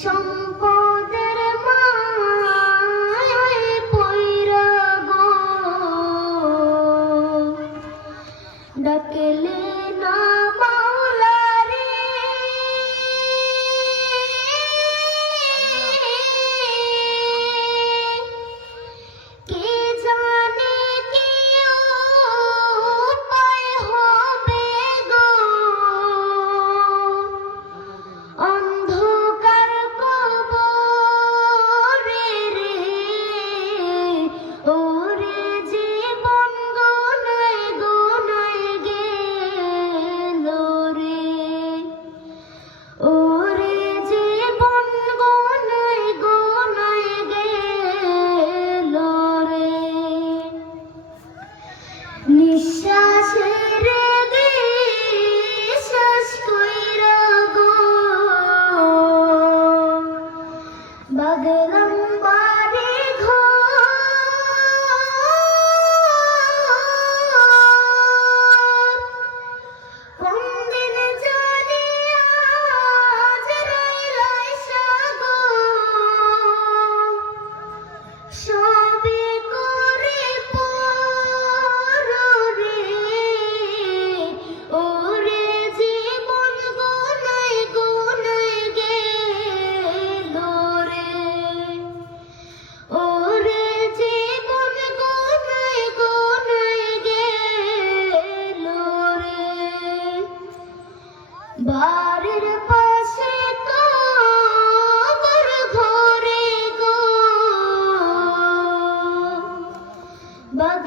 সম্পদের মায়ায় পইরা গো ডাকলে না মাওলা রে কে জানে কি উপায় হবে গো অন্ধকার কবরে রে ওরে জীবন গোনায় গোনায় গেল রে ওরে জীবন গোনায় গোনায় গেল রে নিঃশ্বাসের বিশ্বাস কইরা গো বাগলাম বাড়ি ঘর কোন দিন জানি আজ রাইলাইসা গো সবে করে পর রে ওরে জীবন গোনায় গোনায় গেল রে ওরে জীবন গোনায় গোনায় গেল রে বাড়ির পাশে কবর ঘরে গো বাগ